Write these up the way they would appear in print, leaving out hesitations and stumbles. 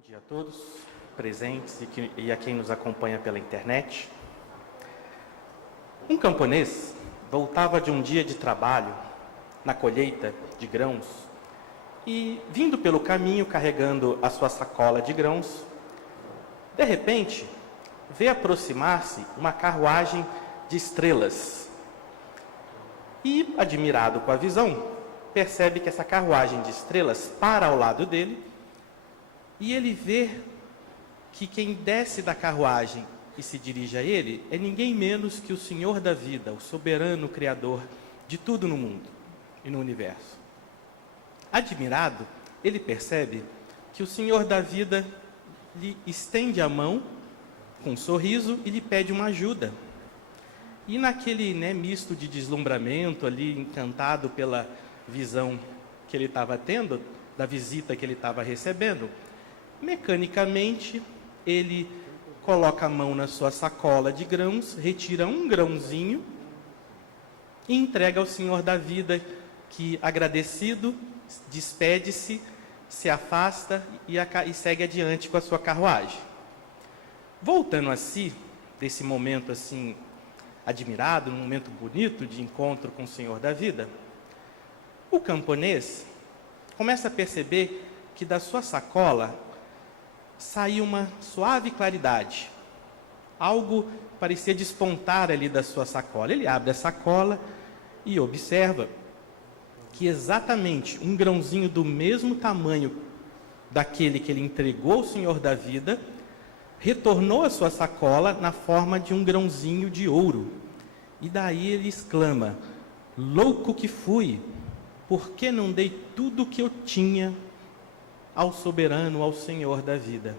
Bom dia a todos presentes e a quem nos acompanha pela internet. Um camponês voltava de um dia de trabalho na colheita de grãos e, vindo pelo caminho carregando a sua sacola de grãos, de repente, vê aproximar-se uma carruagem de estrelas. E, admirado com a visão, percebe que essa carruagem de estrelas para ao lado dele e ele vê que quem desce da carruagem e se dirige a ele é ninguém menos que o Senhor da vida, o soberano Criador de tudo no mundo e no universo. Admirado, ele percebe que o Senhor da vida lhe estende a mão com um sorriso e lhe pede uma ajuda. E naquele misto de deslumbramento ali, encantado pela visão que ele estava tendo, da visita que ele estava recebendo, mecanicamente ele coloca a mão na sua sacola de grãos, retira um grãozinho e entrega ao Senhor da vida, que, agradecido, despede-se, se afasta e segue adiante com a sua carruagem. Voltando a si, desse momento assim admirado, um momento bonito de encontro com o Senhor da vida, o camponês começa a perceber que da sua sacola saiu uma suave claridade. Algo parecia despontar ali da sua sacola. Ele abre a sacola e observa que exatamente um grãozinho do mesmo tamanho daquele que ele entregou ao Senhor da vida retornou à sua sacola na forma de um grãozinho de ouro. E daí ele exclama: louco que fui, por que não dei tudo o que eu tinha ao soberano, ao Senhor da vida?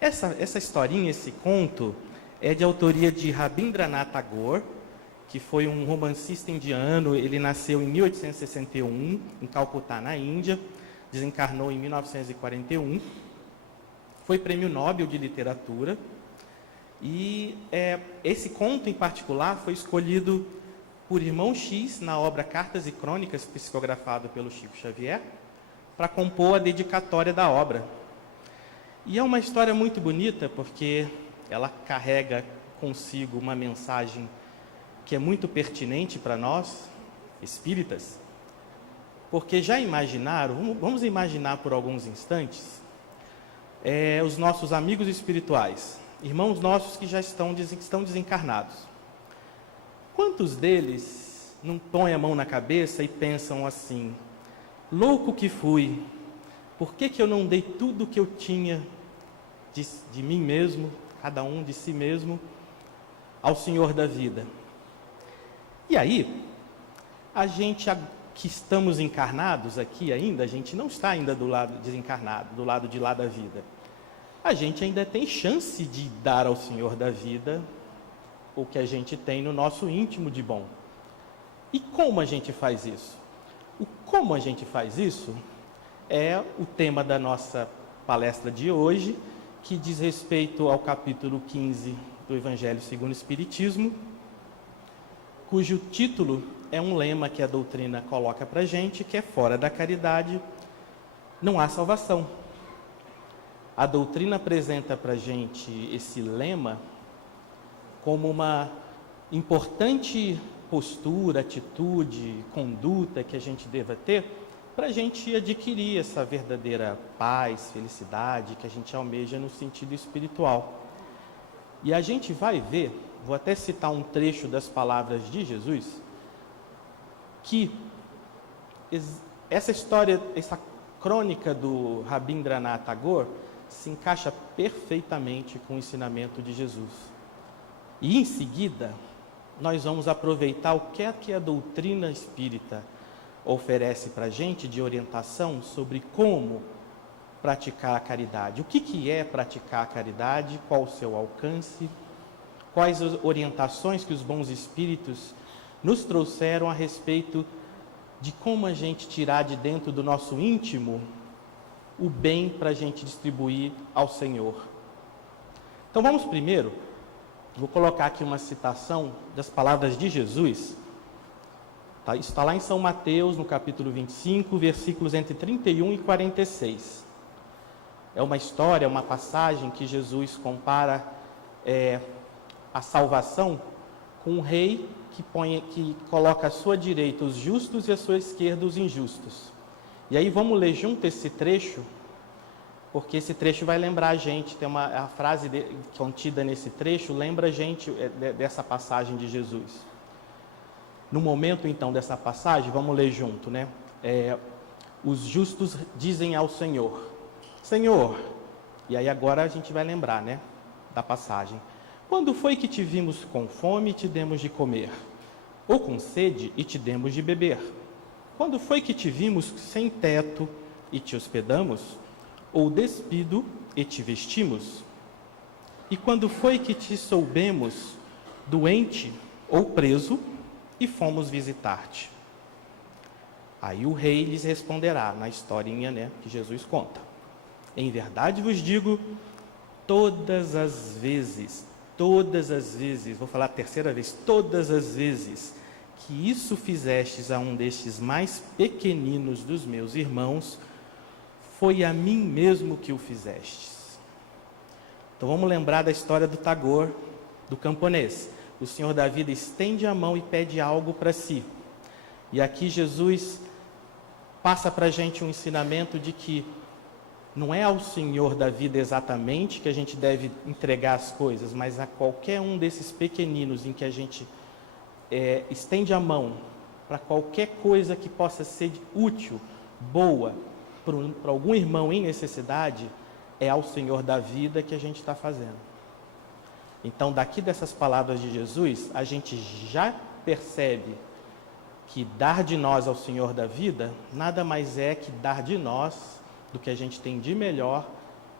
Essa historinha, esse conto, é de autoria de Rabindranath Tagore, que foi um romancista indiano. Ele nasceu em 1861, em Calcutá, na Índia, desencarnou em 1941, foi prêmio Nobel de Literatura, e esse conto em particular foi escolhido por Irmão X na obra Cartas e Crônicas, psicografado pelo Chico Xavier, para compor a dedicatória da obra. E é uma história muito bonita, porque ela carrega consigo uma mensagem que é muito pertinente para nós, espíritas, porque já imaginaram, vamos imaginar por alguns instantes, os nossos amigos espirituais, irmãos nossos que já estão desencarnados. Quantos deles não põem a mão na cabeça e pensam assim: louco que fui, por que eu não dei tudo o que eu tinha de mim mesmo, cada um de si mesmo, ao Senhor da vida? E aí, a gente que estamos encarnados aqui ainda, a gente não está ainda do lado desencarnado, do lado de lá da vida. A gente ainda tem chance de dar ao Senhor da vida o que a gente tem no nosso íntimo de bom. E como a gente faz isso? O como a gente faz isso é o tema da nossa palestra de hoje, que diz respeito ao capítulo 15 do Evangelho segundo o Espiritismo, cujo título é um lema que a doutrina coloca para a gente, que é: fora da caridade não há salvação. A doutrina apresenta para a gente esse lema como uma importante postura, atitude, conduta que a gente deva ter para a gente adquirir essa verdadeira paz, felicidade que a gente almeja no sentido espiritual. E a gente vai ver, vou até citar um trecho das palavras de Jesus, que essa história, essa crônica do Rabindranath Tagore se encaixa perfeitamente com o ensinamento de Jesus. E em seguida, nós vamos aproveitar o que é que a doutrina espírita oferece para a gente de orientação sobre como praticar a caridade. O que é praticar a caridade, qual o seu alcance, quais as orientações que os bons espíritos nos trouxeram a respeito de como a gente tirar de dentro do nosso íntimo o bem para a gente distribuir ao Senhor. Então vamos primeiro, vou colocar aqui uma citação das palavras de Jesus. Isso está lá em São Mateus, no capítulo 25, versículos entre 31 e 46. É uma história, uma passagem que Jesus compara a salvação com um rei que coloca à sua direita os justos e à sua esquerda os injustos. E aí vamos ler junto esse trecho, porque esse trecho vai lembrar a gente, tem a frase contida nesse trecho, lembra a gente dessa passagem de Jesus. No momento, então, dessa passagem, vamos ler junto, né? Os justos dizem ao Senhor, Senhor, e aí agora a gente vai lembrar, né, da passagem. Quando foi que te vimos com fome e te demos de comer? Ou com sede e te demos de beber? Quando foi que te vimos sem teto e te hospedamos? Ou despido e te vestimos? E quando foi que te soubemos doente ou preso e fomos visitar-te? Aí o rei lhes responderá, na historinha, né, que Jesus conta. Em verdade vos digo, todas as vezes, vou falar a terceira vez, todas as vezes que isso fizestes a um destes mais pequeninos dos meus irmãos, foi a mim mesmo que o fizestes. Então vamos lembrar da história do Tagor, do camponês. O Senhor da vida estende a mão e pede algo para si. E aqui Jesus passa para a gente um ensinamento de que não é ao Senhor da vida exatamente que a gente deve entregar as coisas, mas a qualquer um desses pequeninos em que a gente estende a mão para qualquer coisa que possa ser útil, boa, para algum irmão em necessidade, é ao Senhor da vida que a gente está fazendo. Então, daqui dessas palavras de Jesus, a gente já percebe que dar de nós ao Senhor da vida, nada mais é que dar de nós do que a gente tem de melhor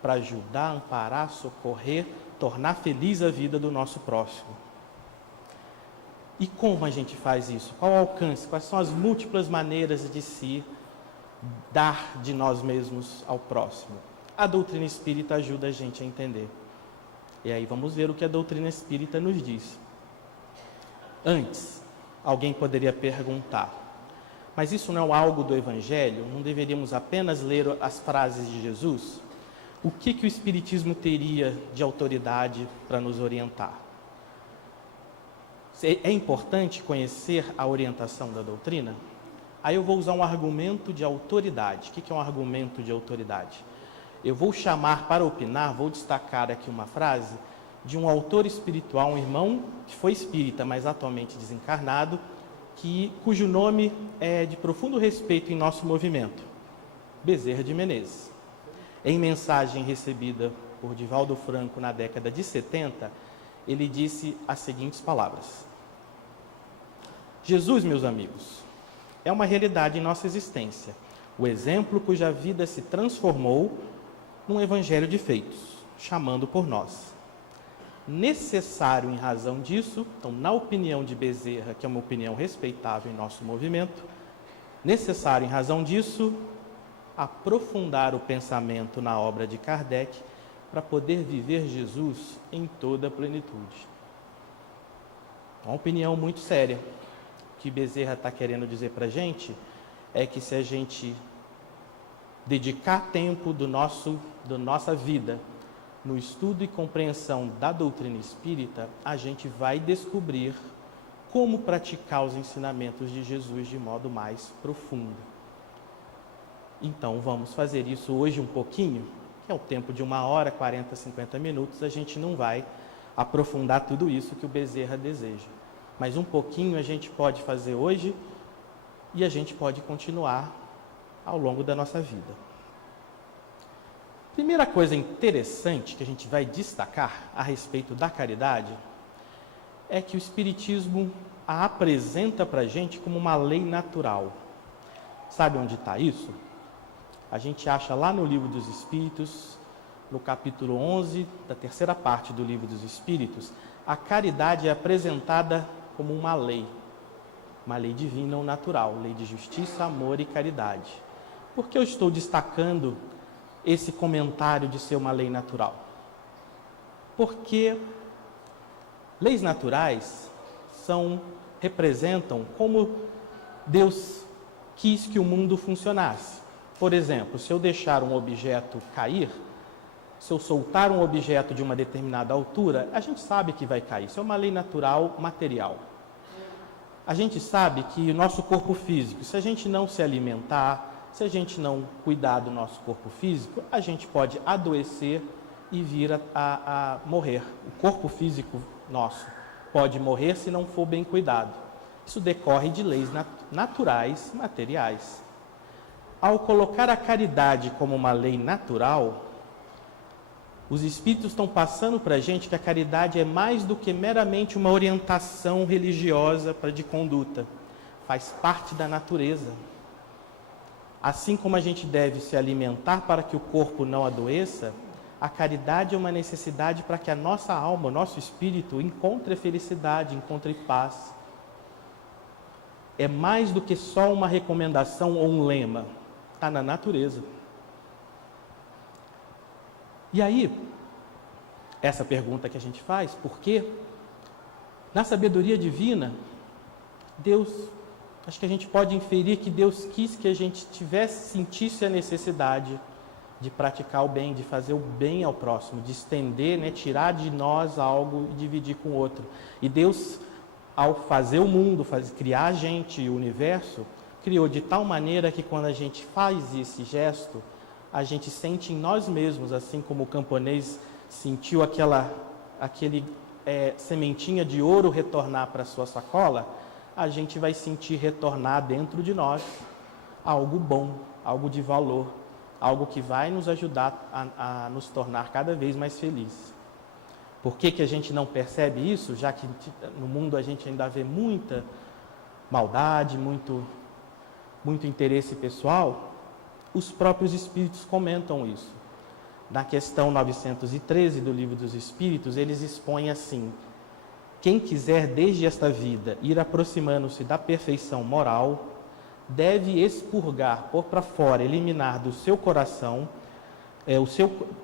para ajudar, amparar, socorrer, tornar feliz a vida do nosso próximo. E como a gente faz isso? Qual o alcance? Quais são as múltiplas maneiras de se dar de nós mesmos ao próximo? A doutrina espírita ajuda a gente a entender. E aí vamos ver o que a doutrina espírita nos diz. Antes, alguém poderia perguntar, mas isso não é algo do Evangelho? Não deveríamos apenas ler as frases de Jesus? O que o Espiritismo teria de autoridade para nos orientar? É importante conhecer a orientação da doutrina? Aí eu vou usar um argumento de autoridade. O que é um argumento de autoridade? Eu vou chamar para opinar, vou destacar aqui uma frase de um autor espiritual, um irmão que foi espírita, mas atualmente desencarnado, cujo nome é de profundo respeito em nosso movimento, Bezerra de Menezes. Em mensagem recebida por Divaldo Franco na década de 70, ele disse as seguintes palavras: Jesus, meus amigos, é uma realidade em nossa existência, o exemplo cuja vida se transformou num evangelho de feitos, chamando por nós. Necessário em razão disso, então, na opinião de Bezerra, que é uma opinião respeitável em nosso movimento, necessário em razão disso, aprofundar o pensamento na obra de Kardec para poder viver Jesus em toda a plenitude. Uma opinião muito séria. O que Bezerra está querendo dizer para a gente é que se a gente dedicar tempo da nossa vida no estudo e compreensão da doutrina espírita, a gente vai descobrir como praticar os ensinamentos de Jesus de modo mais profundo. Então, vamos fazer isso hoje um pouquinho, que é o tempo de 1h, 40, 50 minutos, a gente não vai aprofundar tudo isso que o Bezerra deseja. Mas um pouquinho a gente pode fazer hoje e a gente pode continuar ao longo da nossa vida. Primeira coisa interessante que a gente vai destacar a respeito da caridade é que o Espiritismo a apresenta para a gente como uma lei natural. Sabe onde está isso? A gente acha lá no Livro dos Espíritos, no capítulo 11, da terceira parte do Livro dos Espíritos, a caridade é apresentada como uma lei divina ou natural, lei de justiça, amor e caridade. Por que eu estou destacando esse comentário de ser uma lei natural? Porque leis naturais representam como Deus quis que o mundo funcionasse. Por exemplo, se eu deixar um objeto cair, Se eu soltar um objeto de uma determinada altura, a gente sabe que vai cair. Isso é uma lei natural material. A gente sabe que o nosso corpo físico, se a gente não se alimentar, se a gente não cuidar do nosso corpo físico, a gente pode adoecer e vir a morrer. O corpo físico nosso pode morrer se não for bem cuidado. Isso decorre de leis naturais, materiais. Ao colocar a caridade como uma lei natural, os Espíritos estão passando para a gente que a caridade é mais do que meramente uma orientação religiosa de conduta. Faz parte da natureza. Assim como a gente deve se alimentar para que o corpo não adoeça, a caridade é uma necessidade para que a nossa alma, o nosso espírito, encontre felicidade, encontre paz. É mais do que só uma recomendação ou um lema. Está na natureza. E aí, essa pergunta que a gente faz, por quê? Na sabedoria divina, Deus, acho que a gente pode inferir que Deus quis que a gente sentisse a necessidade de praticar o bem, de fazer o bem ao próximo, de estender, tirar de nós algo e dividir com o outro. E Deus, ao fazer o mundo, criar a gente e o universo, criou de tal maneira que quando a gente faz esse gesto, a gente sente em nós mesmos, assim como o camponês sentiu aquele sementinha de ouro retornar para a sua sacola, a gente vai sentir retornar dentro de nós algo bom, algo de valor, algo que vai nos ajudar a nos tornar cada vez mais felizes. Por que a gente não percebe isso? Já que no mundo a gente ainda vê muita maldade, muito interesse pessoal, os próprios Espíritos comentam isso. Na questão 913 do Livro dos Espíritos, eles expõem assim: quem quiser desde esta vida ir aproximando-se da perfeição moral, deve expurgar, pôr para fora, eliminar do seu coração,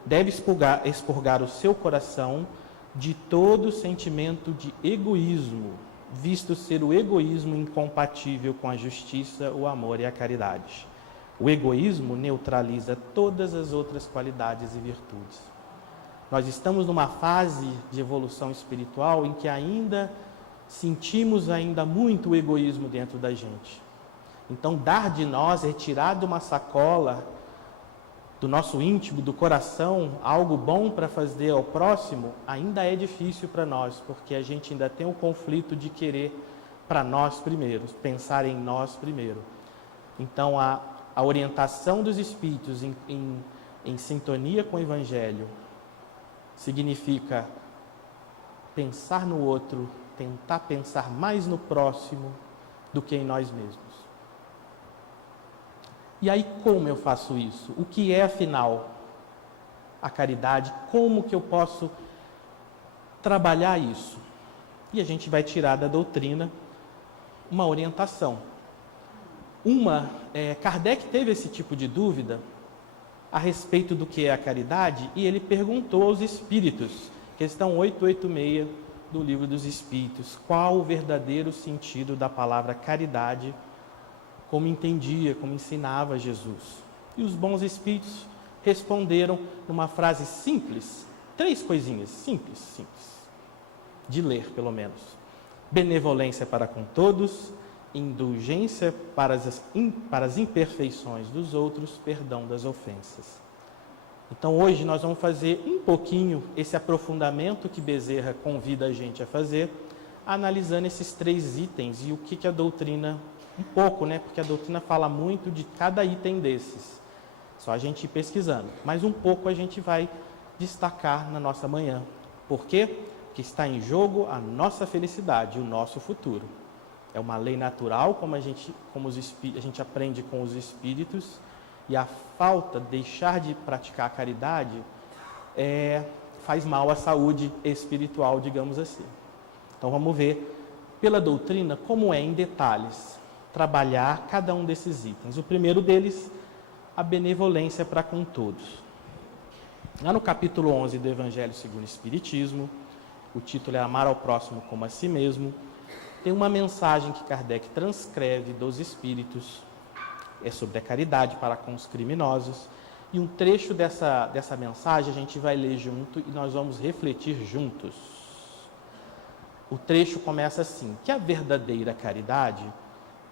deve expurgar o seu coração de todo sentimento de egoísmo, visto ser o egoísmo incompatível com a justiça, o amor e a caridade. O egoísmo neutraliza todas as outras qualidades e virtudes. Nós estamos numa fase de evolução espiritual em que ainda sentimos muito o egoísmo dentro da gente. Então, dar de nós, retirar de uma sacola do nosso íntimo, do coração, algo bom para fazer ao próximo, ainda é difícil para nós, porque a gente ainda tem o conflito de querer para nós primeiro, pensar em nós primeiro. Então, a orientação dos Espíritos em sintonia com o Evangelho significa pensar no outro, tentar pensar mais no próximo do que em nós mesmos. E aí, como eu faço isso? O que é, afinal, a caridade? Como que eu posso trabalhar isso? E a gente vai tirar da doutrina uma orientação. Kardec teve esse tipo de dúvida a respeito do que é a caridade e ele perguntou aos espíritos, questão 886 do Livro dos Espíritos, qual o verdadeiro sentido da palavra caridade, como entendia, como ensinava Jesus. E os bons espíritos responderam numa frase simples, 3 coisinhas, simples, de ler pelo menos. Benevolência para com todos, indulgência para as imperfeições dos outros, perdão das ofensas. Então hoje nós vamos fazer um pouquinho esse aprofundamento que Bezerra convida a gente a fazer, analisando esses 3 itens e o que a doutrina, um pouco, porque a doutrina fala muito de cada item desses, só a gente ir pesquisando, mas um pouco a gente vai destacar na nossa manhã. Por quê? Porque está em jogo a nossa felicidade, o nosso futuro. É uma lei natural, como a gente aprende com os espíritos, e a falta, deixar de praticar a caridade, faz mal à saúde espiritual, digamos assim. Então vamos ver, pela doutrina, como é em detalhes, trabalhar cada um desses itens. O primeiro deles, a benevolência para com todos. Lá no capítulo 11 do Evangelho segundo o Espiritismo, o título é Amar ao Próximo como a Si Mesmo, tem uma mensagem que Kardec transcreve dos Espíritos, sobre a caridade para com os criminosos, E um trecho dessa mensagem a gente vai ler junto e nós vamos refletir juntos. O trecho começa assim: que a verdadeira caridade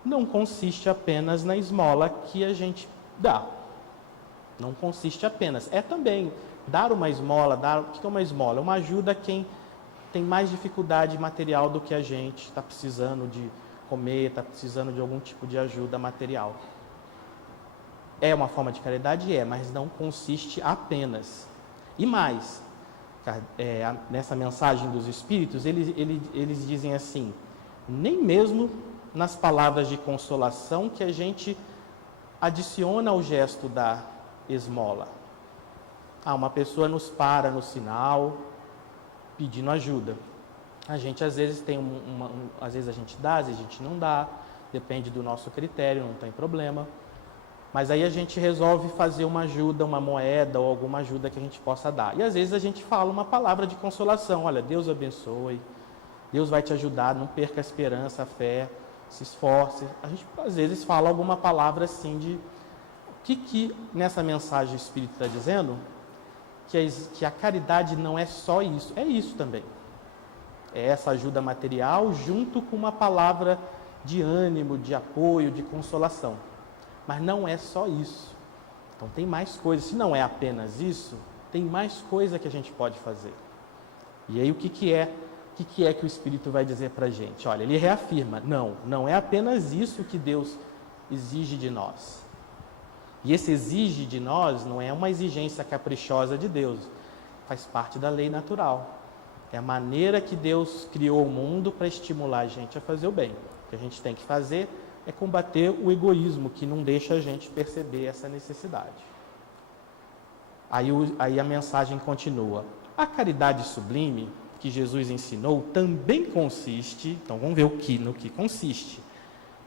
não consiste apenas na esmola que a gente dá. Não consiste apenas. É também dar uma esmola. O que é uma esmola? É uma ajuda a quem tem mais dificuldade material do que a gente, está precisando de comer, está precisando de algum tipo de ajuda material. É uma forma de caridade? É, mas não consiste apenas. E mais, nessa mensagem dos Espíritos, eles dizem assim: nem mesmo nas palavras de consolação que a gente adiciona ao gesto da esmola. Uma pessoa nos para no sinal, pedindo ajuda. A gente às vezes às vezes a gente dá, às vezes a gente não dá, depende do nosso critério, não tem problema. Mas aí a gente resolve fazer uma ajuda, uma moeda ou alguma ajuda que a gente possa dar. E às vezes a gente fala uma palavra de consolação: olha, Deus abençoe, Deus vai te ajudar, não perca a esperança, a fé, se esforce. A gente às vezes fala alguma palavra assim de... O que nessa mensagem o Espírito está dizendo? Que a caridade não é só isso, é isso também. É essa ajuda material junto com uma palavra de ânimo, de apoio, de consolação. Mas não é só isso. Então tem mais coisas. Se não é apenas isso, tem mais coisa que a gente pode fazer. E aí o que é que o Espírito vai dizer para a gente? Olha, ele reafirma: não é apenas isso que Deus exige de nós. E esse exige de nós não é uma exigência caprichosa de Deus, faz parte da lei natural. É a maneira que Deus criou o mundo para estimular a gente a fazer o bem. O que a gente tem que fazer é combater o egoísmo, que não deixa a gente perceber essa necessidade. Aí a mensagem continua: a caridade sublime que Jesus ensinou também consiste... Então vamos ver no que consiste.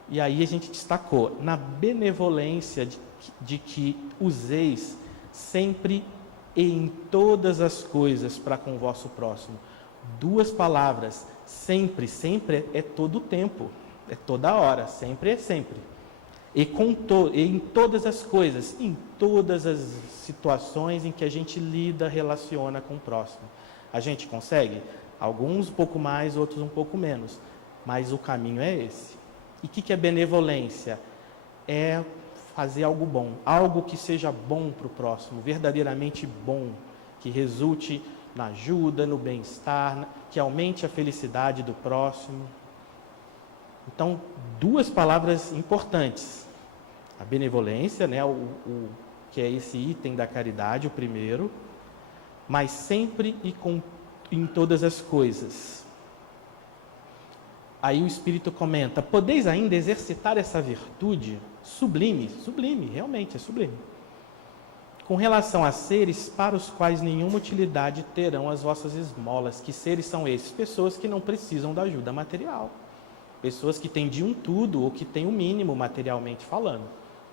E aí a gente destacou: na benevolência de que useis sempre e em todas as coisas para com o vosso próximo. Duas palavras: sempre. Sempre é todo o tempo, é toda hora, sempre é sempre. E em todas as coisas, em todas as situações em que a gente lida, relaciona com o próximo. A gente consegue? Alguns um pouco mais, outros um pouco menos. Mas o caminho é esse. E o que é benevolência? É fazer algo bom, algo que seja bom para o próximo, verdadeiramente bom, que resulte na ajuda, no bem-estar, que aumente a felicidade do próximo. Então, duas palavras importantes: a benevolência, né, que é esse item da caridade, o primeiro, mas sempre e em todas as coisas. Aí o Espírito comenta: podeis ainda exercitar essa virtude sublime, realmente é sublime, com relação a seres para os quais nenhuma utilidade terão as vossas esmolas. Que seres são esses? Pessoas que não precisam da ajuda material, pessoas que têm de um tudo, ou que têm o mínimo materialmente falando.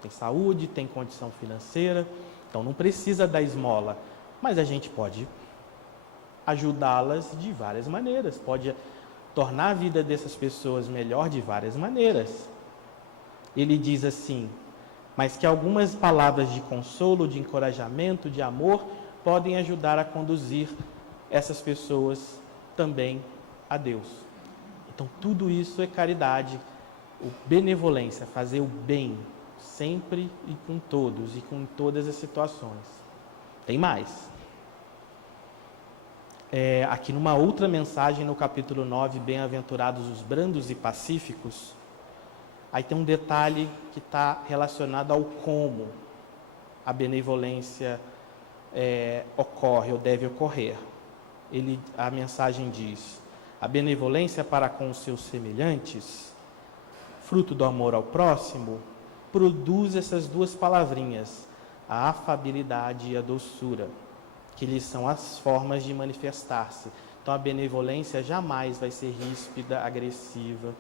Tem saúde, tem condição financeira, então não precisa da esmola, mas a gente pode ajudá-las de várias maneiras, pode tornar a vida dessas pessoas melhor de várias maneiras. Ele diz assim: mas que algumas palavras de consolo, de encorajamento, de amor, podem ajudar a conduzir essas pessoas também a Deus. Então tudo isso é caridade, benevolência, fazer o bem, sempre e com todos, e com todas as situações. Tem mais. Aqui numa outra mensagem, no capítulo 9, bem-aventurados os brandos e pacíficos, aí tem um detalhe que está relacionado ao como a benevolência ocorre ou deve ocorrer. A mensagem diz: a benevolência para com os seus semelhantes, fruto do amor ao próximo, produz essas duas palavrinhas: a afabilidade e a doçura, que lhes são as formas de manifestar-se. Então a benevolência jamais vai ser ríspida, agressiva.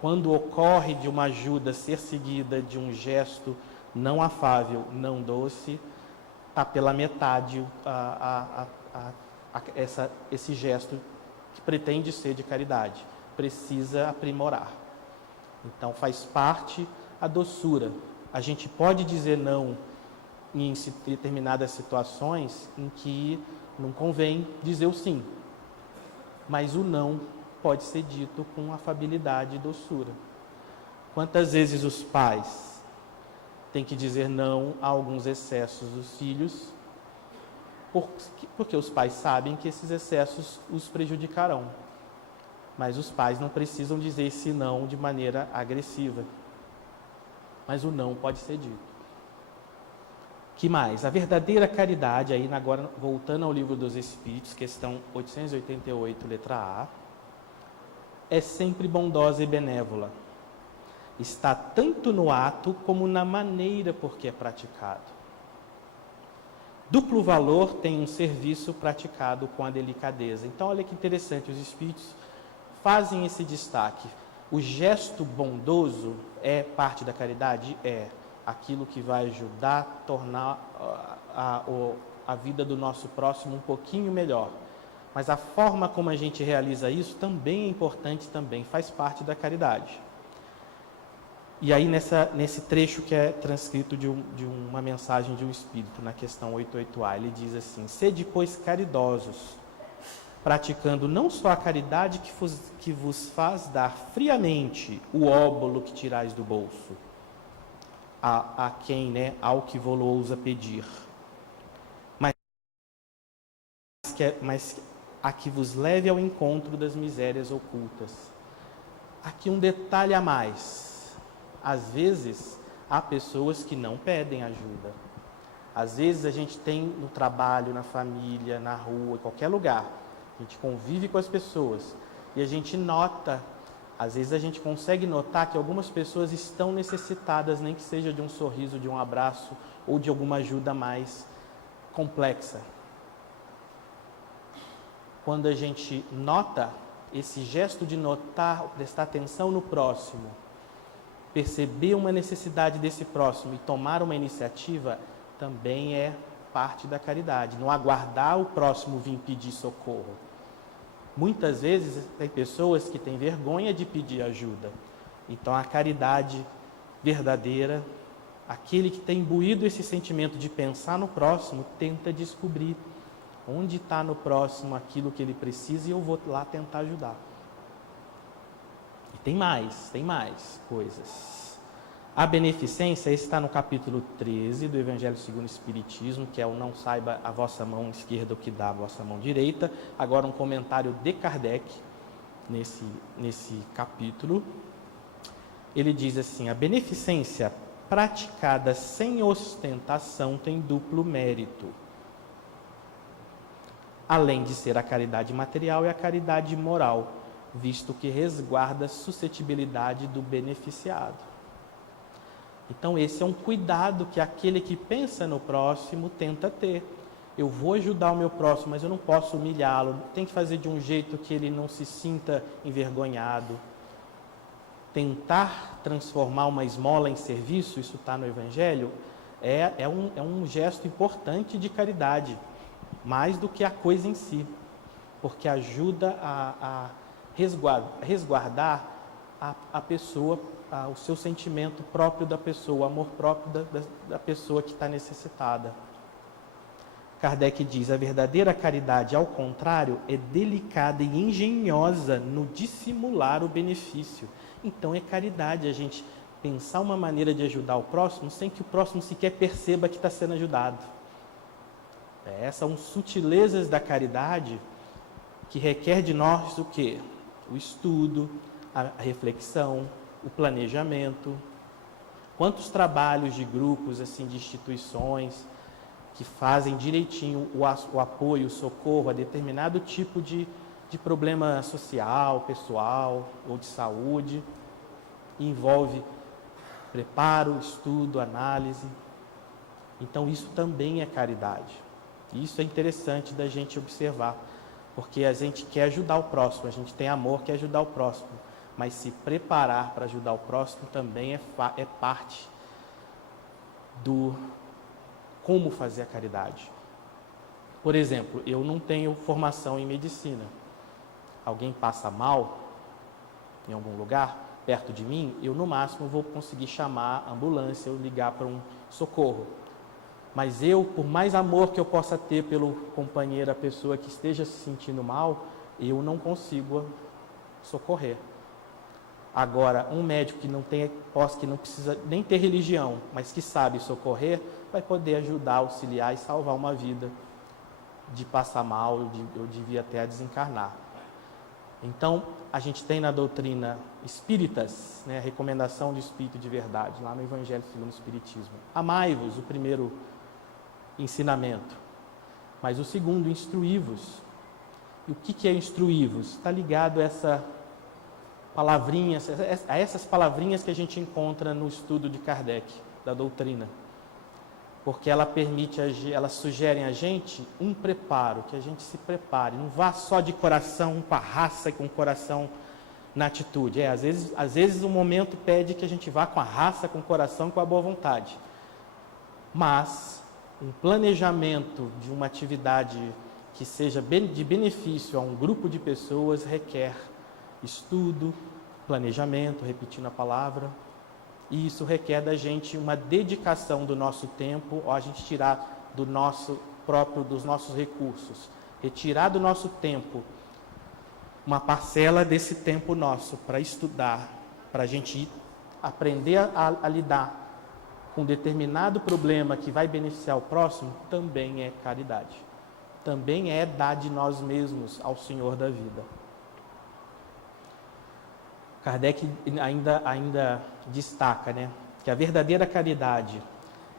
Quando ocorre de uma ajuda ser seguida de um gesto não afável, não doce, está pela metade esse gesto que pretende ser de caridade. Precisa aprimorar. Então faz parte a doçura. A gente pode dizer não em determinadas situações em que não convém dizer o sim, mas o não pode ser dito com afabilidade e doçura. Quantas vezes os pais têm que dizer não a alguns excessos dos filhos, porque os pais sabem que esses excessos os prejudicarão, mas os pais não precisam dizer esse não de maneira agressiva, mas o não pode ser dito. Que mais? A verdadeira caridade, aí agora voltando ao Livro dos Espíritos, questão 888, letra A, é sempre bondosa e benévola. Está tanto no ato como na maneira por que é praticado. Duplo valor tem um serviço praticado com a delicadeza. Então, olha que interessante, os Espíritos fazem esse destaque. O gesto bondoso é parte da caridade? É. Aquilo que vai ajudar a tornar a vida do nosso próximo um pouquinho melhor. Mas a forma como a gente realiza isso também é importante, também faz parte da caridade. E aí nesse trecho que é transcrito de uma mensagem de um Espírito, na questão 88A, ele diz assim: sede, pois, caridosos, praticando não só a caridade que vos faz dar friamente o óbolo que tirais do bolso, a quem, ao que vos ousa pedir, mas a que vos leve ao encontro das misérias ocultas. Aqui um detalhe a mais. Às vezes, há pessoas que não pedem ajuda. Às vezes a gente tem no trabalho, na família, na rua, em qualquer lugar, a gente convive com as pessoas e a gente nota, às vezes a gente consegue notar que algumas pessoas estão necessitadas, nem que seja de um sorriso, de um abraço ou de alguma ajuda mais complexa. Quando a gente nota esse gesto de notar, prestar atenção no próximo, perceber uma necessidade desse próximo e tomar uma iniciativa, também é parte da caridade. Não aguardar o próximo vir pedir socorro. Muitas vezes tem pessoas que têm vergonha de pedir ajuda. Então a caridade verdadeira, aquele que tem imbuído esse sentimento de pensar no próximo, tenta descobrir onde está no próximo aquilo que ele precisa e eu vou lá tentar ajudar. E tem mais coisas. A beneficência está no capítulo 13 do Evangelho segundo o Espiritismo, que é o não saiba a vossa mão esquerda o que dá a vossa mão direita. Agora um comentário de Kardec nesse capítulo. Ele diz assim: a beneficência praticada sem ostentação tem duplo mérito. Além de ser a caridade material e a caridade moral, visto que resguarda a suscetibilidade do beneficiado. Então esse é um cuidado que aquele que pensa no próximo tenta ter. Eu vou ajudar o meu próximo, mas eu não posso humilhá-lo. Tem que fazer de um jeito que ele não se sinta envergonhado. Tentar transformar uma esmola em serviço, isso está no Evangelho, é um gesto importante de caridade, mais do que a coisa em si, porque ajuda a resguardar a pessoa, o seu sentimento próprio da pessoa, o amor próprio da pessoa que está necessitada. Kardec diz: a verdadeira caridade, ao contrário, é delicada e engenhosa no dissimular o benefício. Então é caridade a gente pensar uma maneira de ajudar o próximo sem que o próximo sequer perceba que está sendo ajudado. Essas são sutilezas da caridade que requer de nós o quê? O estudo, a reflexão, o planejamento. Quantos trabalhos de grupos, assim, de instituições que fazem direitinho o apoio, o socorro a determinado tipo de problema social, pessoal ou de saúde, e envolve preparo, estudo, análise. Então isso também é caridade. Isso é interessante da gente observar, porque a gente quer ajudar o próximo, a gente tem amor, quer ajudar o próximo, mas se preparar para ajudar o próximo também é parte do como fazer a caridade. Por exemplo, eu não tenho formação em medicina. Alguém passa mal em algum lugar, perto de mim, eu no máximo vou conseguir chamar a ambulância ou ligar para um socorro. Mas eu, por mais amor que eu possa ter pelo companheiro, a pessoa que esteja se sentindo mal, eu não consigo socorrer. Agora, um médico que que não precisa nem ter religião, mas que sabe socorrer, vai poder ajudar, auxiliar e salvar uma vida de passar mal, ou de vir até a desencarnar. Então, a gente tem na doutrina espíritas, né, a recomendação de espírito de verdade, lá no Evangelho segundo o Espiritismo. Amai-vos, o primeiro ensinamento. Mas o segundo, instruí-vos. E o que é instruí-vos? Está ligado a essas palavrinhas que a gente encontra no estudo de Kardec, da doutrina. Porque ela elas sugerem a gente um preparo, que a gente se prepare. Não vá só de coração, com a raça e com o coração na atitude. Às vezes o momento pede que a gente vá com a raça, com o coração e com a boa vontade. Mas um planejamento de uma atividade que seja de benefício a um grupo de pessoas requer estudo, planejamento, repetindo a palavra. E isso requer da gente uma dedicação do nosso tempo, ou a gente tirar dos nossos recursos, retirar do nosso tempo uma parcela desse tempo nosso para estudar, para a gente aprender a lidar com determinado problema que vai beneficiar o próximo, também é caridade. Também é dar de nós mesmos ao Senhor da vida. Kardec ainda destaca, né, que a verdadeira caridade,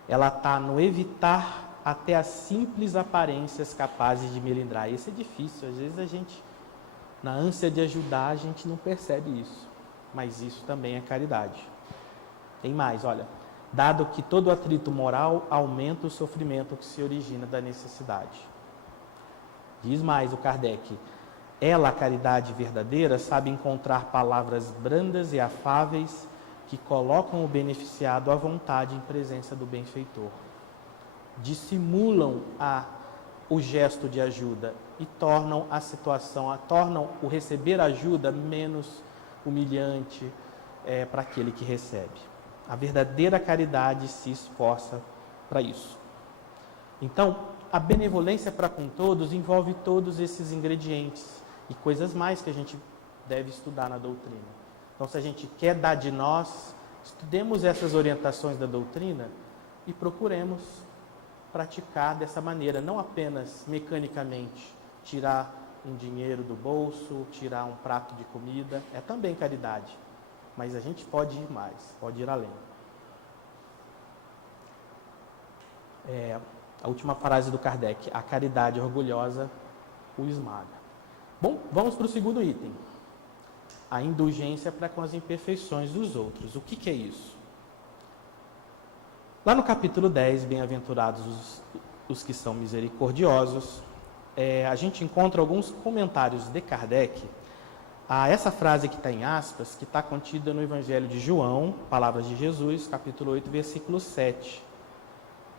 ela está no evitar até as simples aparências capazes de melindrar. Isso é difícil, às vezes a gente, na ânsia de ajudar, a gente não percebe isso. Mas isso também é caridade. Tem mais, olha. Dado que todo atrito moral aumenta o sofrimento que se origina da necessidade. Diz mais o Kardec. Ela, a caridade verdadeira, sabe encontrar palavras brandas e afáveis que colocam o beneficiado à vontade em presença do benfeitor. Dissimulam o gesto de ajuda e tornam tornam o receber ajuda menos humilhante para aquele que recebe. A verdadeira caridade se esforça para isso. Então, a benevolência para com todos envolve todos esses ingredientes e coisas mais que a gente deve estudar na doutrina. Então, se a gente quer dar de nós, estudemos essas orientações da doutrina e procuremos praticar dessa maneira, não apenas mecanicamente, tirar um dinheiro do bolso, tirar um prato de comida, é também caridade. Mas a gente pode ir mais, pode ir além. A última frase do Kardec, a caridade orgulhosa o esmaga. Bom, vamos para o segundo item. A indulgência para com as imperfeições dos outros. O que é isso? Lá no capítulo 10, bem-aventurados os que são misericordiosos, a gente encontra alguns comentários de Kardec a essa frase que está em aspas, que está contida no Evangelho de João, Palavras de Jesus, capítulo 8, versículo 7.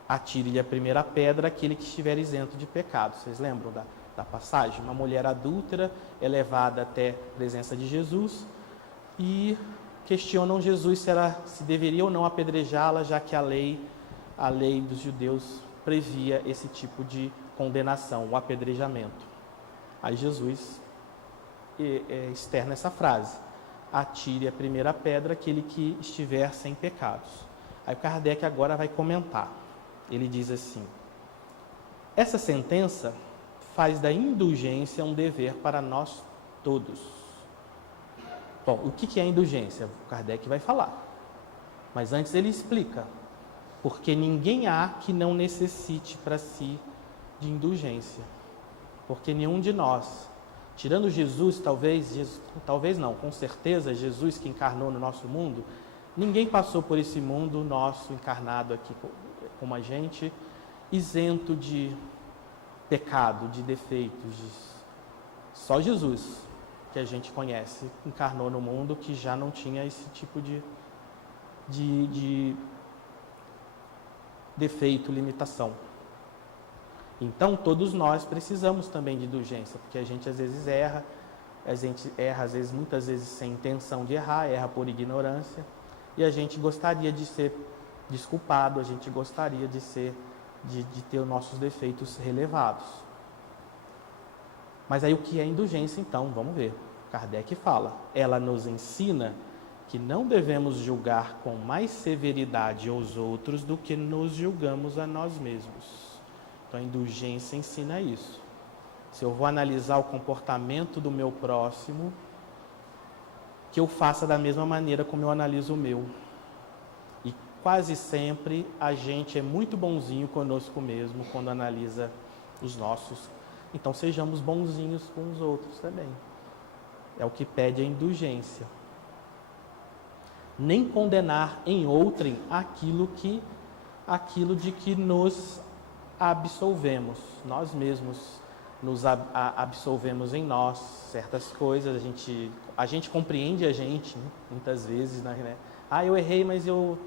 Atire-lhe a primeira pedra aquele que estiver isento de pecado. Vocês lembram da passagem? Uma mulher adúltera é levada até a presença de Jesus e questionam Jesus se deveria ou não apedrejá-la, já que a lei dos judeus previa esse tipo de condenação, o apedrejamento. Aí Jesus externa essa frase: atire a primeira pedra aquele que estiver sem pecados. Aí o Kardec agora vai comentar. Ele diz assim: essa sentença faz da indulgência um dever para nós todos. Bom, o que é a indulgência? O Kardec vai falar. Mas antes ele explica. Porque ninguém há que não necessite para si de indulgência. Porque nenhum de nós, tirando Jesus, talvez não, com certeza, Jesus que encarnou no nosso mundo, ninguém passou por esse mundo nosso encarnado aqui como a gente, isento de pecado, de defeitos. Só Jesus, que a gente conhece, encarnou no mundo que já não tinha esse tipo de defeito, limitação. Então, todos nós precisamos também de indulgência, porque a gente às vezes erra, muitas vezes sem intenção de errar, erra por ignorância, e a gente gostaria de ser desculpado, a gente gostaria de ser de ter os nossos defeitos relevados. Mas aí o que é indulgência, então? Vamos ver. Kardec fala, ela nos ensina que não devemos julgar com mais severidade os outros do que nos julgamos a nós mesmos. Então a indulgência ensina isso. Se eu vou analisar o comportamento do meu próximo, que eu faça da mesma maneira como eu analiso o meu. E quase sempre a gente é muito bonzinho conosco mesmo quando analisa os nossos. Então sejamos bonzinhos com os outros também. É o que pede a indulgência. Nem condenar em outrem aquilo de que nos absolvemos. Nós mesmos nos absolvemos em nós certas coisas, a gente compreende a gente, muitas vezes, né? Eu errei, mas eu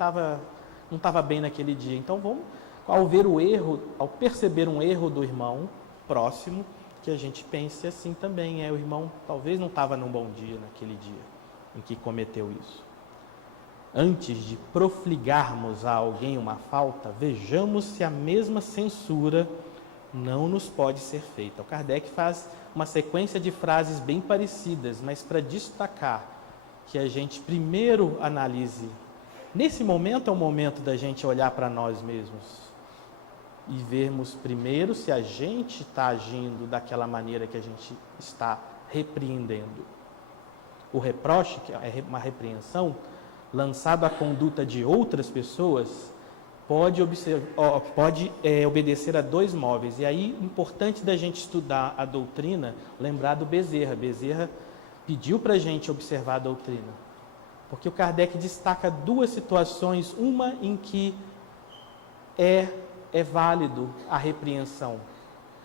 não estava bem naquele dia. Então ao perceber um erro do irmão próximo, que a gente pense assim também, o irmão talvez não estava num bom dia naquele dia em que cometeu isso. Antes de profligarmos a alguém uma falta, vejamos se a mesma censura não nos pode ser feita. O Kardec faz uma sequência de frases bem parecidas, mas para destacar que a gente primeiro analise. Nesse momento é o momento da gente olhar para nós mesmos e vermos primeiro se a gente está agindo daquela maneira que a gente está repreendendo. O reproche, que é uma repreensão, lançado à conduta de outras pessoas, pode obedecer a dois móveis. E aí, importante da gente estudar a doutrina, lembrar do Bezerra. Bezerra pediu para a gente observar a doutrina. Porque o Kardec destaca duas situações, uma em que é válido a repreensão.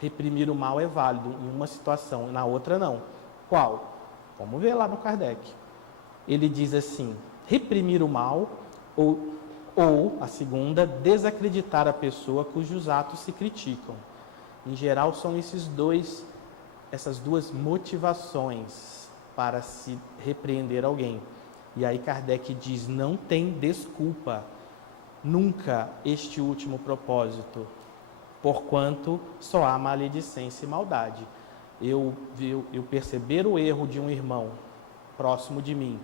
Reprimir o mal é válido em uma situação, na outra não. Qual? Vamos ver lá no Kardec. Ele diz assim, reprimir o mal ou a segunda, desacreditar a pessoa cujos atos se criticam. Em geral, são essas duas motivações para se repreender alguém. E aí Kardec diz, não tem desculpa, nunca este último propósito, porquanto só há maledicência e maldade. Eu perceber o erro de um irmão próximo de mim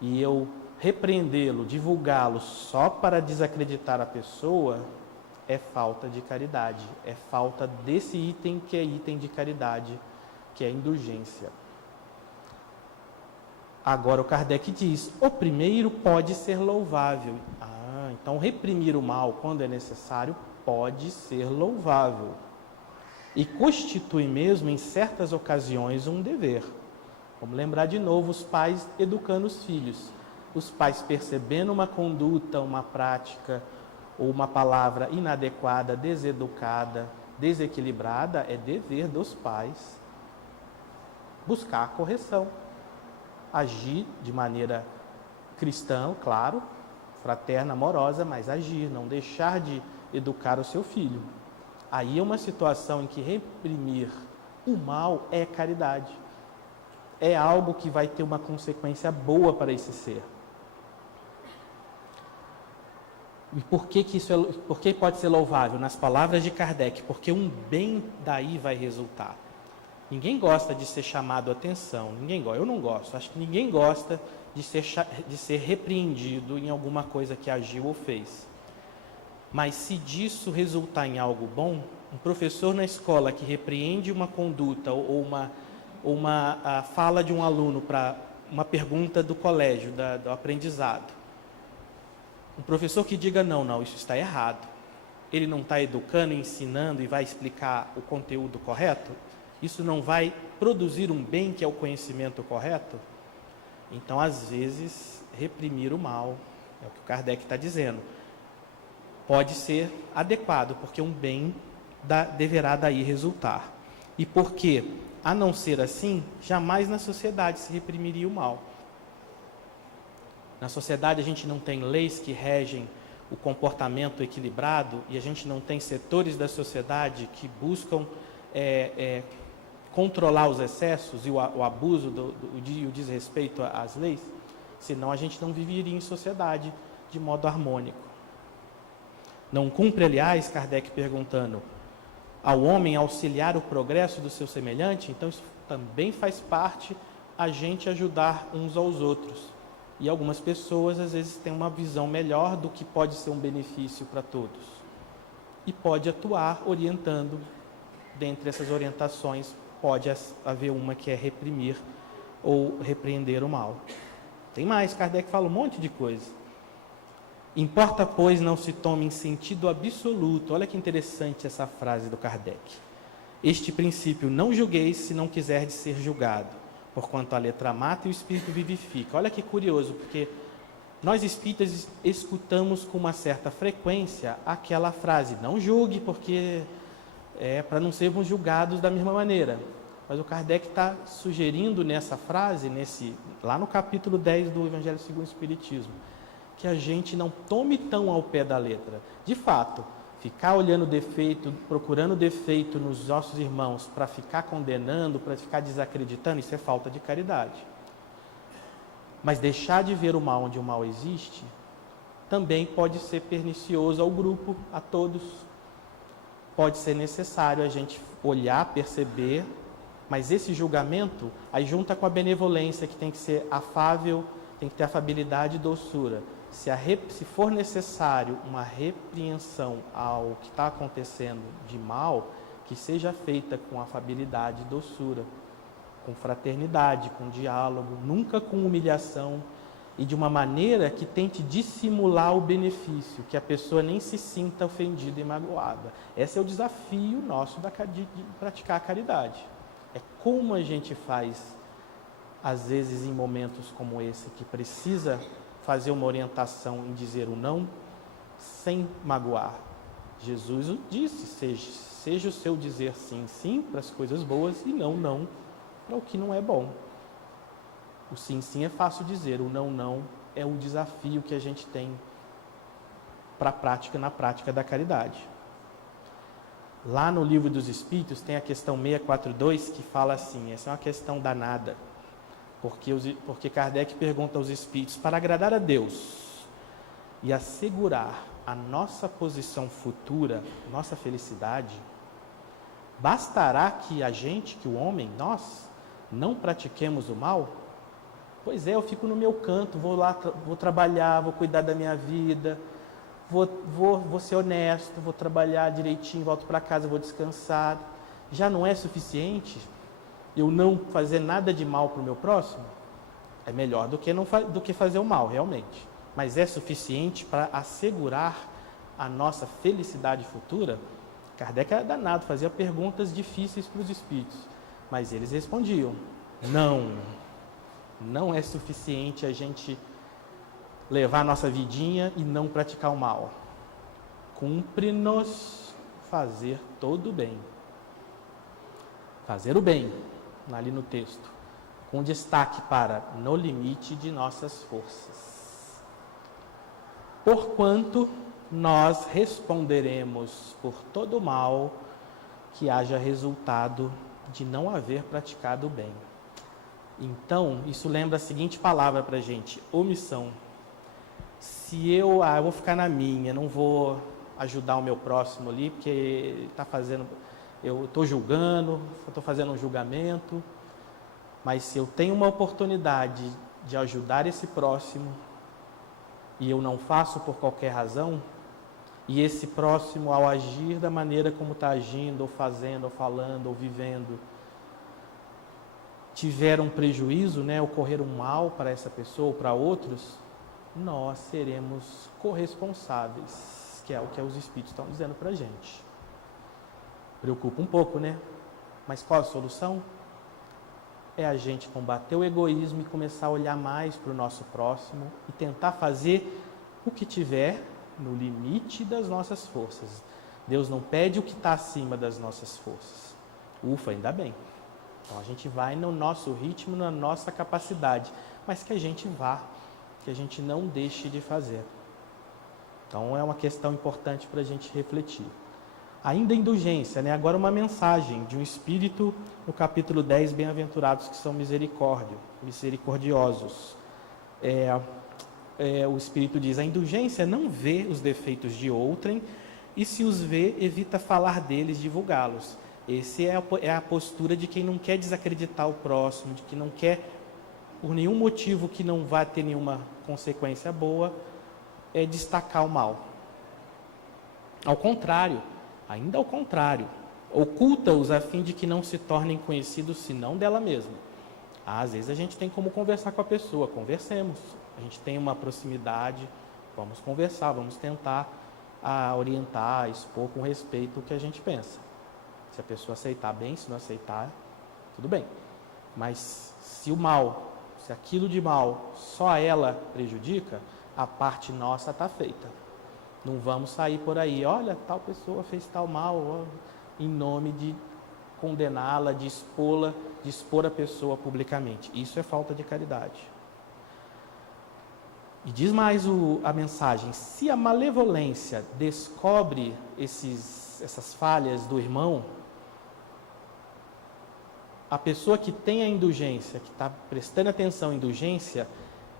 e eu repreendê-lo, divulgá-lo só para desacreditar a pessoa, é falta de caridade, é falta desse item que é item de caridade, que é a indulgência. Agora o Kardec diz, o primeiro pode ser louvável. Então reprimir o mal quando é necessário pode ser louvável. E constitui mesmo em certas ocasiões um dever. Vamos lembrar de novo os pais educando os filhos. Os pais percebendo uma conduta, uma prática ou uma palavra inadequada, deseducada, desequilibrada, é dever dos pais buscar a correção. Agir de maneira cristã, claro, fraterna, amorosa, mas agir, não deixar de educar o seu filho. Aí é uma situação em que reprimir o mal é caridade. É algo que vai ter uma consequência boa para esse ser. E por que pode ser louvável? Nas palavras de Kardec, porque um bem daí vai resultar. Ninguém gosta de ser chamado a atenção, eu não gosto, acho que ninguém gosta de ser repreendido em alguma coisa que agiu ou fez. Mas se disso resultar em algo bom, um professor na escola que repreende uma conduta ou uma fala de um aluno para uma pergunta do colégio, do aprendizado, um professor que diga não, isso está errado, ele não está educando, ensinando e vai explicar o conteúdo correto, isso não vai produzir um bem que é o conhecimento correto? Então, às vezes, reprimir o mal, é o que o Kardec está dizendo, pode ser adequado, porque um bem deverá daí resultar. E porque, a não ser assim, jamais na sociedade se reprimiria o mal. Na sociedade a gente não tem leis que regem o comportamento equilibrado e a gente não tem setores da sociedade que buscam controlar os excessos e o abuso e o desrespeito às leis, senão a gente não viveria em sociedade de modo harmônico. Não cumpre, aliás, Kardec perguntando, ao homem auxiliar o progresso do seu semelhante? Então isso também faz parte a gente ajudar uns aos outros. E algumas pessoas às vezes têm uma visão melhor do que pode ser um benefício para todos. E pode atuar orientando. Dentre essas orientações pode haver uma que é reprimir ou repreender o mal. Tem mais, Kardec fala um monte de coisa. Importa, pois, não se tome em sentido absoluto. Olha que interessante essa frase do Kardec. Este princípio, não julgueis se não quiserdes ser julgado, porquanto a letra mata e o espírito vivifica. Olha que curioso, porque nós espíritas escutamos com uma certa frequência aquela frase, não julgue, porque é para não sermos julgados da mesma maneira. Mas o Kardec está sugerindo nessa frase, lá no capítulo 10 do Evangelho segundo o Espiritismo, que a gente não tome tão ao pé da letra. De fato, ficar olhando defeito, procurando defeito nos nossos irmãos para ficar condenando, para ficar desacreditando, isso é falta de caridade. Mas deixar de ver o mal onde o mal existe, também pode ser pernicioso ao grupo, a todos. Pode ser necessário a gente olhar, perceber, mas esse julgamento, aí junta com a benevolência, que tem que ser afável, tem que ter afabilidade e doçura. Se for necessário uma repreensão ao que está acontecendo de mal, que seja feita com afabilidade e doçura, com fraternidade, com diálogo, nunca com humilhação e de uma maneira que tente dissimular o benefício, que a pessoa nem se sinta ofendida e magoada. Esse é o desafio nosso de praticar a caridade. É como a gente faz, às vezes em momentos como esse, que precisa fazer uma orientação em dizer o não, sem magoar. Jesus disse, seja o seu dizer sim, sim para as coisas boas e não, não para o que não é bom. O sim, sim é fácil dizer, o não, não é o desafio que a gente tem para a prática, na prática da caridade. Lá no Livro dos Espíritos tem a questão 642 que fala assim, essa é uma questão danada, porque Kardec pergunta aos espíritos, para agradar a Deus e assegurar a nossa posição futura, nossa felicidade, bastará que a gente, que o homem, nós, não pratiquemos o mal? Pois é, eu fico no meu canto, vou lá, vou trabalhar, vou cuidar da minha vida, vou ser honesto, vou trabalhar direitinho, volto para casa, vou descansar. Já não é suficiente eu não fazer nada de mal para o meu próximo? É melhor do que fazer o mal, realmente. Mas é suficiente para assegurar a nossa felicidade futura? Kardec era danado, fazia perguntas difíceis para os espíritos. Mas eles respondiam, não é suficiente a gente levar a nossa vidinha e não praticar o mal. Cumpre-nos fazer todo o bem. Fazer o bem, ali no texto, com destaque para no limite de nossas forças. Porquanto nós responderemos por todo o mal que haja resultado de não haver praticado o bem. Então, isso lembra a seguinte palavra para a gente, omissão. Se eu vou ficar na minha, não vou ajudar o meu próximo ali, porque ele está fazendo, eu estou julgando, estou fazendo um julgamento, mas se eu tenho uma oportunidade de ajudar esse próximo, e eu não faço por qualquer razão, e esse próximo, ao agir da maneira como está agindo, ou fazendo, ou falando, ou vivendo, tiver um prejuízo, ocorrer um mal para essa pessoa ou para outros, nós seremos corresponsáveis, que é o que os Espíritos estão dizendo para a gente. Preocupa um pouco, Mas qual a solução? É a gente combater o egoísmo e começar a olhar mais para o nosso próximo e tentar fazer o que tiver no limite das nossas forças. Deus não pede o que está acima das nossas forças. Ufa, ainda bem. Então a gente vai no nosso ritmo, na nossa capacidade, mas que a gente vá, que a gente não deixe de fazer. Então é uma questão importante para a gente refletir. Ainda indulgência, Agora uma mensagem de um espírito no capítulo 10, bem-aventurados que são misericordiosos. O espírito diz, a indulgência não vê os defeitos de outrem, e se os vê, evita falar deles, divulgá-los. Essa é a postura de quem não quer desacreditar o próximo, de que não quer, por nenhum motivo que não vá ter nenhuma consequência boa, destacar o mal. Ao contrário, ainda ao contrário, oculta-os a fim de que não se tornem conhecidos senão dela mesma. Às vezes a gente tem como conversar com a pessoa, conversemos. A gente tem uma proximidade, vamos conversar, vamos tentar orientar, expor com respeito o que a gente pensa. Se a pessoa aceitar bem, se não aceitar, tudo bem. Mas se aquilo de mal só ela prejudica, a parte nossa está feita. Não vamos sair por aí, olha, tal pessoa fez tal mal, em nome de condená-la, de expor a pessoa publicamente. Isso é falta de caridade. E diz mais a mensagem: se a malevolência descobre essas falhas do irmão, a pessoa que tem a indulgência, que está prestando atenção à indulgência,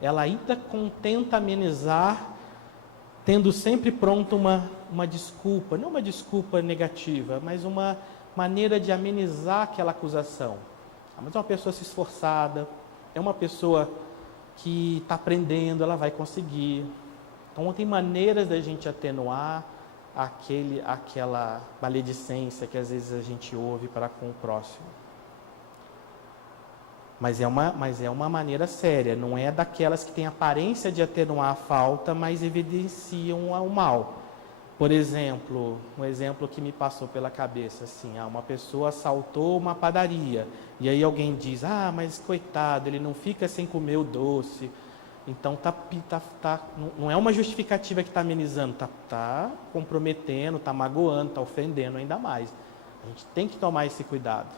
ela ainda tenta amenizar, tendo sempre pronto uma desculpa, não uma desculpa negativa, mas uma maneira de amenizar aquela acusação. Mas é uma pessoa se esforçada, é uma pessoa que está aprendendo, ela vai conseguir. Então tem maneiras da gente atenuar aquela maledicência que às vezes a gente ouve para com o próximo. Mas é uma maneira séria, não é daquelas que têm aparência de atenuar a falta, mas evidenciam o mal. Por exemplo, um exemplo que me passou pela cabeça, assim, uma pessoa assaltou uma padaria, e aí alguém diz, mas coitado, ele não fica sem comer o doce. Então não é uma justificativa que está amenizando, está comprometendo, está magoando, está ofendendo ainda mais. A gente tem que tomar esse cuidado.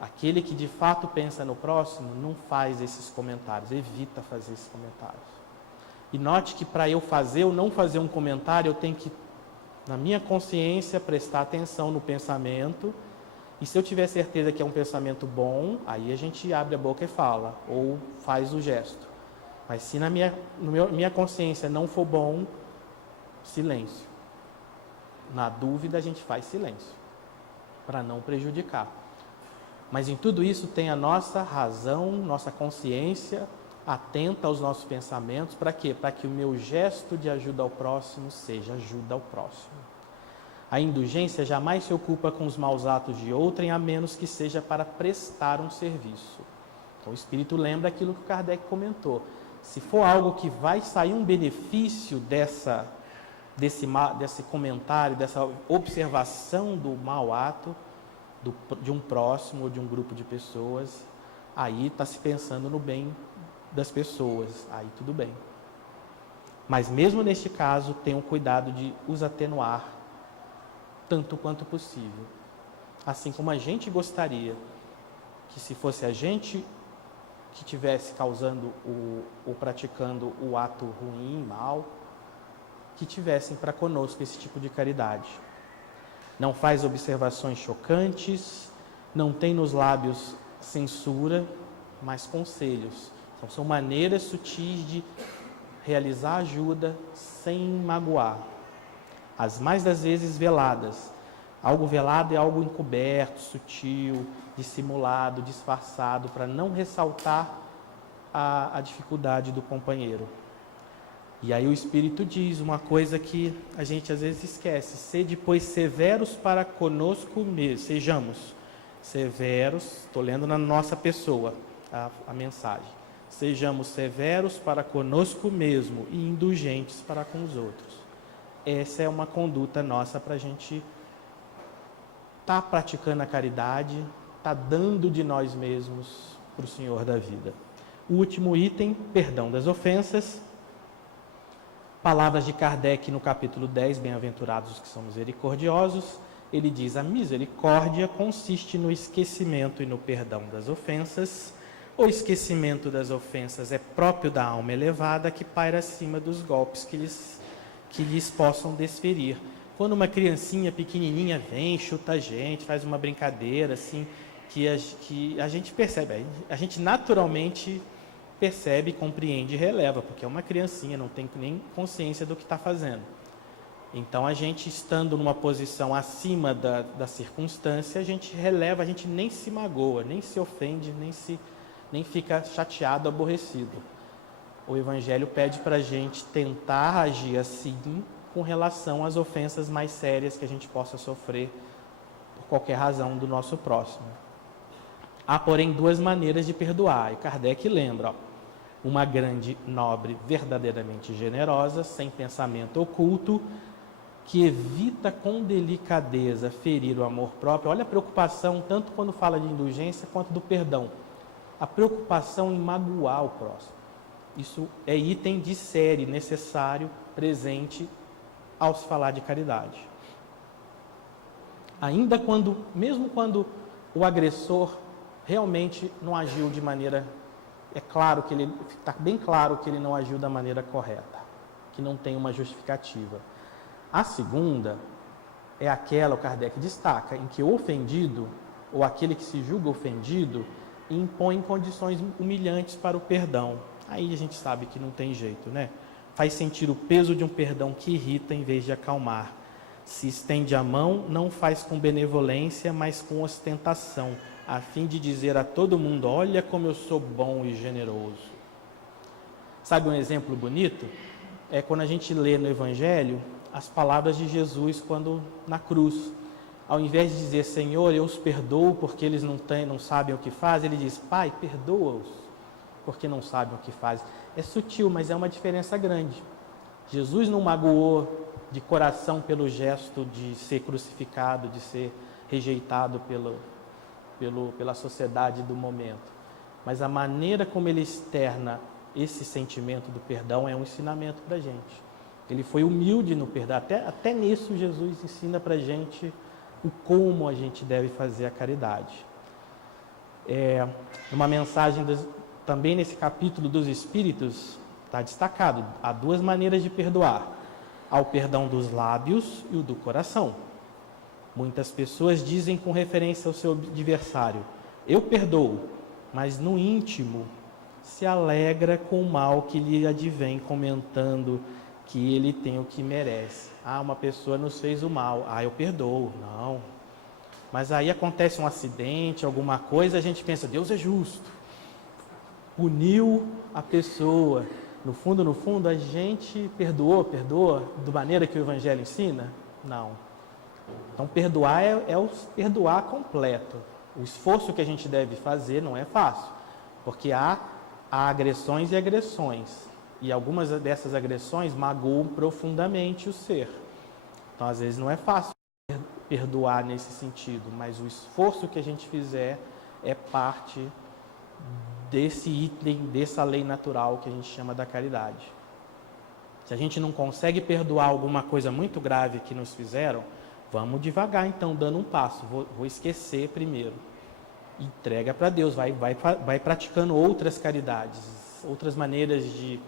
Aquele que de fato pensa no próximo não faz esses comentários, evita fazer esses comentários. E note que para eu fazer ou não fazer um comentário, eu tenho que, na minha consciência, prestar atenção no pensamento. E se eu tiver certeza que é um pensamento bom, aí a gente abre a boca e fala, ou faz o gesto. Mas se na minha consciência não for bom, silêncio. Na dúvida, a gente faz silêncio, para não prejudicar. Mas em tudo isso tem a nossa razão, nossa consciência atenta aos nossos pensamentos. Para quê? Para que o meu gesto de ajuda ao próximo seja ajuda ao próximo. A indulgência jamais se ocupa com os maus atos de outrem, a menos que seja para prestar um serviço. Então o Espírito lembra aquilo que o Kardec comentou. Se for algo que vai sair um benefício desse comentário, dessa observação do mau ato, de um próximo ou de um grupo de pessoas, aí está se pensando no bem das pessoas, aí tudo bem. Mas mesmo neste caso, tenham cuidado de os atenuar tanto quanto possível. Assim como a gente gostaria que, se fosse a gente que estivesse causando ou praticando o ato ruim, mal, que tivessem para conosco esse tipo de caridade. Não faz observações chocantes, não tem nos lábios censura, mas conselhos. Então, são maneiras sutis de realizar ajuda sem magoar. As mais das vezes veladas. Algo velado é algo encoberto, sutil, dissimulado, disfarçado, para não ressaltar a dificuldade do companheiro. E aí o Espírito diz uma coisa que a gente às vezes esquece: sede, pois, severos para conosco mesmo. Sejamos severos, estou lendo na nossa pessoa a mensagem. Sejamos severos para conosco mesmo e indulgentes para com os outros. Essa é uma conduta nossa para a gente estar praticando a caridade, estar dando de nós mesmos para o Senhor da vida. O último item, perdão das ofensas. Palavras de Kardec no capítulo 10, bem-aventurados os que são misericordiosos. Ele diz: a misericórdia consiste no esquecimento e no perdão das ofensas. O esquecimento das ofensas é próprio da alma elevada que paira acima dos golpes que lhes possam desferir. Quando uma criancinha pequenininha vem, chuta a gente, faz uma brincadeira assim, que a gente percebe, a gente naturalmente percebe, compreende e releva, porque é uma criancinha, não tem nem consciência do que está fazendo. Então, a gente estando numa posição acima da circunstância, a gente releva, a gente nem se magoa, nem se ofende, nem fica chateado, aborrecido. O Evangelho pede para a gente tentar agir assim com relação às ofensas mais sérias que a gente possa sofrer por qualquer razão do nosso próximo. Há, porém, duas maneiras de perdoar. E Kardec lembra, uma grande, nobre, verdadeiramente generosa, sem pensamento oculto, que evita com delicadeza ferir o amor próprio. Olha a preocupação, tanto quando fala de indulgência quanto do perdão. A preocupação em magoar o próximo. Isso é item de série necessário, presente ao se falar de caridade. Mesmo quando o agressor realmente não agiu de maneira... está bem claro que ele não agiu da maneira correta, que não tem uma justificativa. A segunda é aquela, o Kardec destaca, em que o ofendido, ou aquele que se julga ofendido, impõe condições humilhantes para o perdão. Aí a gente sabe que não tem jeito, né? Faz sentir o peso de um perdão que irrita em vez de acalmar. Se estende a mão, não faz com benevolência, mas com ostentação, a fim de dizer a todo mundo, olha como eu sou bom e generoso. Sabe um exemplo bonito? É quando a gente lê no Evangelho as palavras de Jesus quando na cruz. Ao invés de dizer, Senhor, eu os perdoo porque eles não sabem o que fazem, ele diz, Pai, perdoa-os porque não sabem o que fazem. É sutil, mas é uma diferença grande. Jesus não magoou de coração pelo gesto de ser crucificado, de ser rejeitado pela sociedade do momento. Mas a maneira como ele externa esse sentimento do perdão é um ensinamento para a gente. Ele foi humilde no perdão. Até nisso Jesus ensina para a gente o como a gente deve fazer a caridade. Uma mensagem também nesse capítulo dos Espíritos está destacado. Há duas maneiras de perdoar. Há o perdão dos lábios e o do coração. Muitas pessoas dizem com referência ao seu adversário, eu perdoo, mas no íntimo se alegra com o mal que lhe advém, comentando que ele tem o que merece. Uma pessoa nos fez o mal, eu perdoo. Não. Mas aí acontece um acidente, alguma coisa, a gente pensa, Deus é justo. Puniu a pessoa. No fundo, a gente perdoa da maneira que o Evangelho ensina? Não. Então, perdoar é o perdoar completo. O esforço que a gente deve fazer não é fácil, porque há agressões e agressões. E algumas dessas agressões magoam profundamente o ser. Então, às vezes, não é fácil perdoar nesse sentido, mas o esforço que a gente fizer é parte desse item, dessa lei natural que a gente chama da caridade. Se a gente não consegue perdoar alguma coisa muito grave que nos fizeram, vamos devagar, então, dando um passo. Vou esquecer primeiro. Entrega para Deus, vai praticando outras caridades, outras maneiras de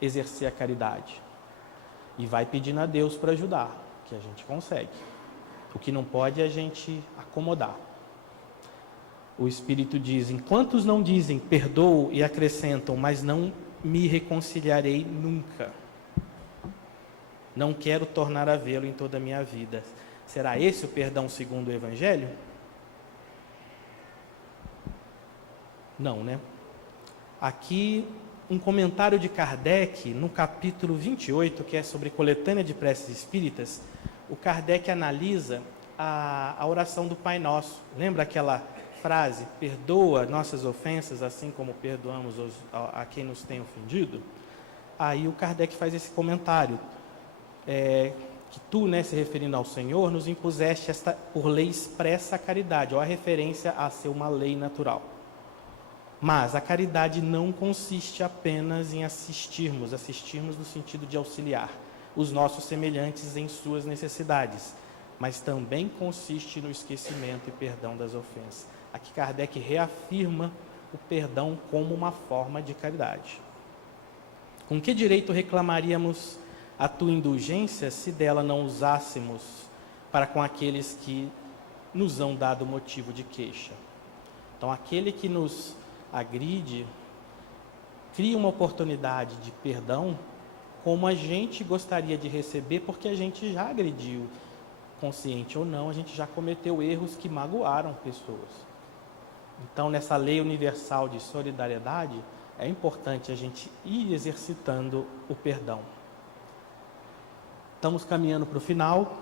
exercer a caridade. E vai pedindo a Deus para ajudar, que a gente consegue. O que não pode é a gente acomodar. O Espírito diz, enquanto não dizem, perdoo e acrescentam, mas não me reconciliarei nunca. Não quero tornar a vê-lo em toda a minha vida. Será esse o perdão segundo o Evangelho? Não, né? Aqui, um comentário de Kardec, no capítulo 28, que é sobre coletânea de preces espíritas, o Kardec analisa a oração do Pai Nosso. Lembra aquela frase, perdoa nossas ofensas, assim como perdoamos a quem nos tem ofendido? Aí o Kardec faz esse comentário, que tu, se referindo ao Senhor, nos impuseste por lei expressa a caridade, ou a referência a ser uma lei natural. Mas a caridade não consiste apenas em assistirmos no sentido de auxiliar os nossos semelhantes em suas necessidades, mas também consiste no esquecimento e perdão das ofensas. Aqui Kardec reafirma o perdão como uma forma de caridade. Com que direito reclamaríamos a tua indulgência se dela não usássemos para com aqueles que nos hão dado motivo de queixa? Então, aquele que nos agride, cria uma oportunidade de perdão, como a gente gostaria de receber, porque a gente já agrediu, consciente ou não, a gente já cometeu erros que magoaram pessoas. Então, nessa lei universal de solidariedade, é importante a gente ir exercitando o perdão. Estamos caminhando para o final.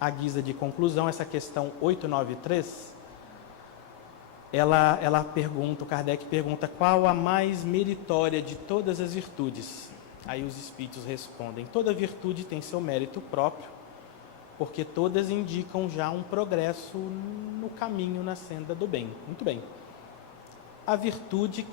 À guisa de conclusão, essa questão 893, ela pergunta, o Kardec pergunta, qual a mais meritória de todas as virtudes? Aí os espíritos respondem, toda virtude tem seu mérito próprio, porque todas indicam já um progresso no caminho, na senda do bem. Muito bem. A virtude,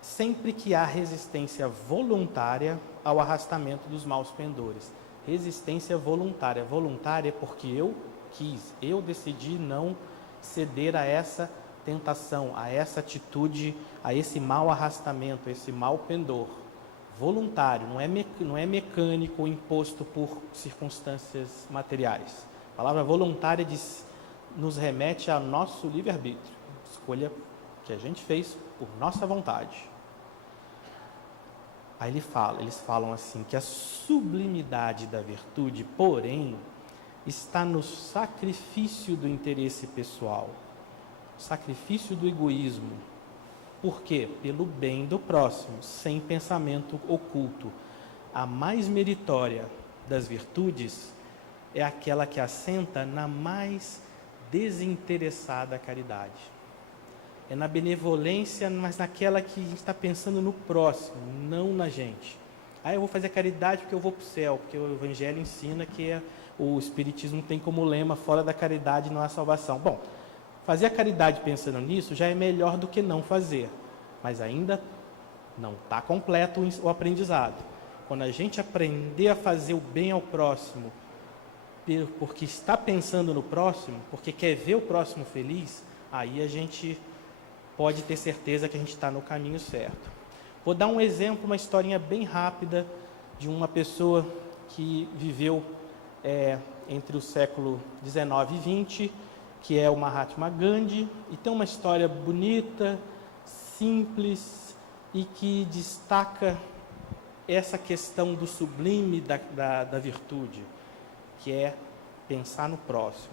sempre que há resistência voluntária ao arrastamento dos maus pendores. Resistência voluntária. Voluntária porque eu quis, eu decidi não ceder a essa tentação, a essa atitude, a esse mau arrastamento, a esse mau pendor. Voluntário, não é mecânico ou imposto por circunstâncias materiais. A palavra voluntária nos remete ao nosso livre-arbítrio, escolha que a gente fez por nossa vontade. Aí eles falam assim, que a sublimidade da virtude, porém, está no sacrifício do interesse pessoal, sacrifício do egoísmo. Por quê? Pelo bem do próximo, sem pensamento oculto. A mais meritória das virtudes é aquela que assenta na mais desinteressada caridade. É na benevolência, mas naquela que a gente está pensando no próximo, não na gente. Eu vou fazer caridade porque eu vou para o céu, porque o Evangelho ensina que o Espiritismo tem como lema, fora da caridade não há salvação. Bom, fazer a caridade pensando nisso já é melhor do que não fazer, mas ainda não está completo o aprendizado. Quando a gente aprender a fazer o bem ao próximo, porque está pensando no próximo, porque quer ver o próximo feliz, aí a gente pode ter certeza que a gente está no caminho certo. Vou dar um exemplo, uma historinha bem rápida de uma pessoa que viveu entre o século 19 e 20, que é o Mahatma Gandhi, e tem uma história bonita, simples, e que destaca essa questão do sublime da virtude, que é pensar no próximo.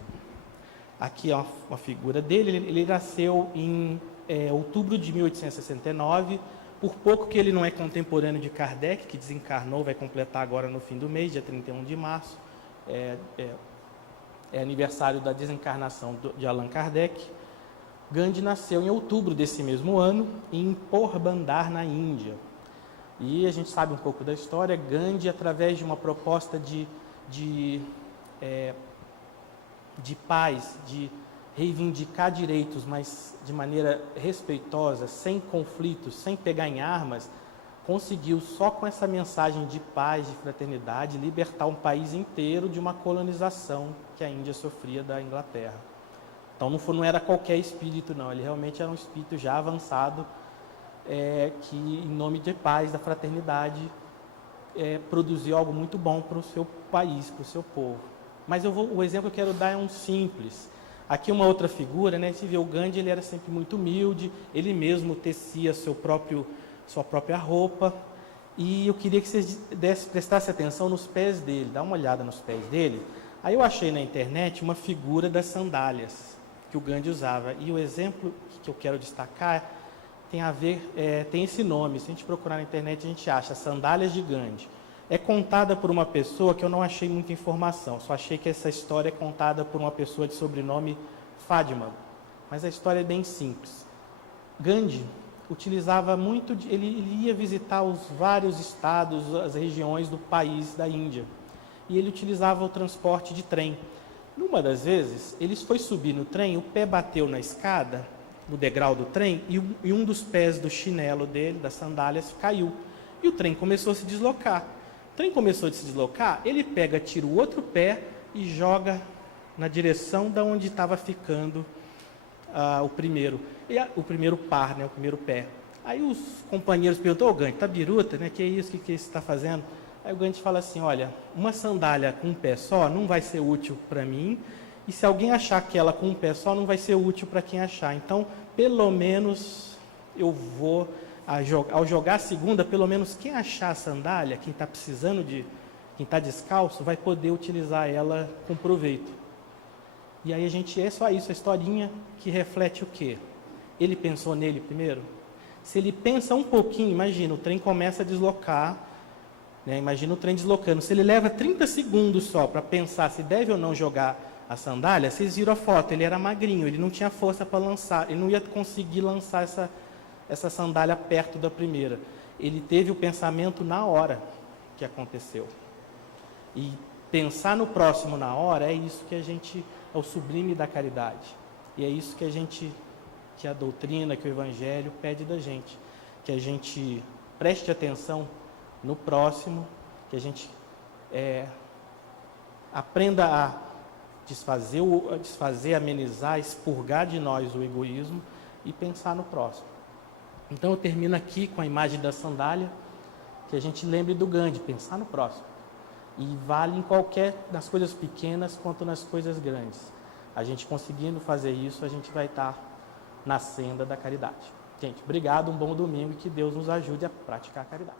Aqui é uma figura dele, ele nasceu em outubro de 1869, por pouco que ele não é contemporâneo de Kardec, que desencarnou, vai completar agora no fim do mês, dia 31 de março, é aniversário da desencarnação de Allan Kardec. Gandhi nasceu em outubro desse mesmo ano, em Porbandar, na Índia. E a gente sabe um pouco da história. Gandhi, através de uma proposta de paz, de reivindicar direitos, mas de maneira respeitosa, sem conflitos, sem pegar em armas, conseguiu, só com essa mensagem de paz, de fraternidade, libertar um país inteiro de uma colonização que a Índia sofria da Inglaterra. Então não era qualquer espírito, não. Ele realmente era um espírito já avançado, que, em nome de paz, da fraternidade, produziu algo muito bom para o seu país, para o seu povo. Mas o exemplo que eu quero dar é um simples. Aqui uma outra figura, né? Você vê o Gandhi, ele era sempre muito humilde, ele mesmo tecia sua própria roupa, e eu queria que vocês prestassem atenção nos pés dele, dá uma olhada nos pés dele. Aí eu achei na internet uma figura das sandálias que o Gandhi usava, e o exemplo que eu quero destacar tem a ver, tem esse nome, se a gente procurar na internet a gente acha, Sandálias de Gandhi. É contada por uma pessoa que eu não achei muita informação, só achei que essa história é contada por uma pessoa de sobrenome Fadima, mas a história é bem simples. Gandhi utilizava muito, ele ia visitar os vários estados, as regiões do país da Índia, e ele utilizava o transporte de trem. Numa das vezes, ele foi subir no trem, o pé bateu na escada, no degrau do trem, e um dos pés do chinelo dele, das sandálias, caiu. E o trem começou a se deslocar. O trem começou a se deslocar, ele tira o outro pé e joga na direção de onde estava ficando o primeiro par, né, o primeiro pé. Aí os companheiros perguntam, Gandhi, tá biruta, né? Que é isso? Que você está fazendo? Aí o Gandhi fala assim, olha, uma sandália com um pé só não vai ser útil para mim, e se alguém achar que ela com um pé só, não vai ser útil para quem achar. Então, pelo menos, eu vou ao jogar a segunda, pelo menos quem achar a sandália, quem está precisando quem está descalço, vai poder utilizar ela com proveito. E aí é só isso, a historinha que reflete o quê? Ele pensou nele primeiro? Se ele pensa um pouquinho, imagina, o trem começa a deslocar, né? Imagina o trem deslocando. Se ele leva 30 segundos só para pensar se deve ou não jogar a sandália, vocês viram a foto, ele era magrinho, ele não tinha força para lançar, ele não ia conseguir lançar essa sandália perto da primeira. Ele teve o pensamento na hora que aconteceu. E pensar no próximo na hora é isso que é o sublime da caridade. E é isso que a doutrina, que o Evangelho pede da gente. Que a gente preste atenção no próximo, que a gente aprenda a desfazer, amenizar, expurgar de nós o egoísmo e pensar no próximo. Então eu termino aqui com a imagem da sandália, que a gente lembre do Gandhi, pensar no próximo. E vale nas coisas pequenas quanto nas coisas grandes. A gente conseguindo fazer isso, a gente vai estar na senda da caridade. Gente, obrigado, um bom domingo e que Deus nos ajude a praticar a caridade.